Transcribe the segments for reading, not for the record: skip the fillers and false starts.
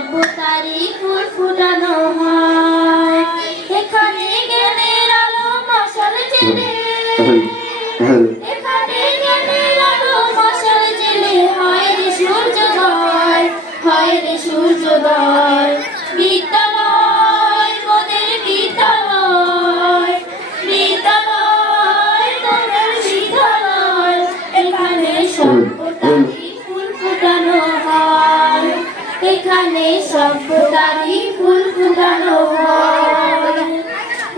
সভ্যতারই ফুল ফুটানো হয়। এখানে জ্ঞানের আলো মশাল জেলে, এখানে জ্ঞানের আলো মশাল জেলে হয় রে সূর্যোদয়, হয় রে সূর্যোদয়। বিদ্যালয় মোদের বিদ্যালয়, বিদ্যালয় তোদের বিদ্যালয়, এখানে সভ্যতারই ফুল ফুটানো হয়, এখানে সভ্যতারই ফুল ফুটানো হয়।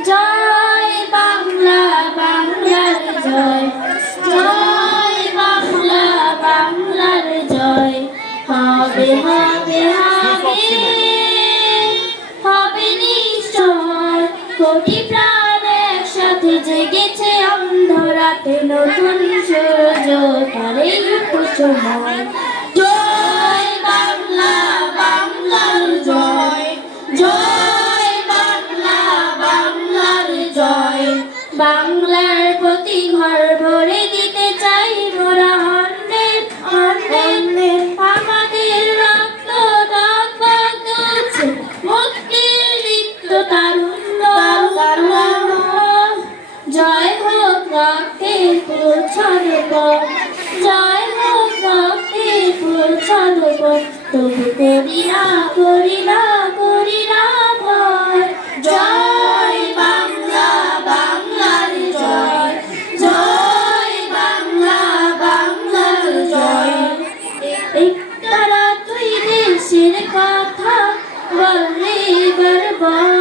জয় বাংলা, বাংলার জয়, জয় বাংলা, বাংলার জয়। হবে হবে হবে হবে নিশ্চয়, কোটি প্রাণ একসাথে জেগেছে অন্ধরাতে, নতুন সূর্য তারে কুসুময়। জয় বাংলা, বাংলার জয়, জয় বাংলা, বাংলার জয়। বাংলার প্রতি ঘর ভরে দিতে চাই মোরা অন্যের অন্যের, আমাদের রক্ত দাগ চলছে মুক্তির লিপ্ত তারুণ্য, তারুণ্য। জয় হোক রক্তের প্রচ্ছন্ন, জয় হোক রক্তের প্রচ্ছন্ন। তবু করি না করি না করি না ভয়। জয় বাংলা, বাংলার জয়, জয় বাংলা, বাংলার জয়। একতারা তুই দেশের কথা বললে এবার বল।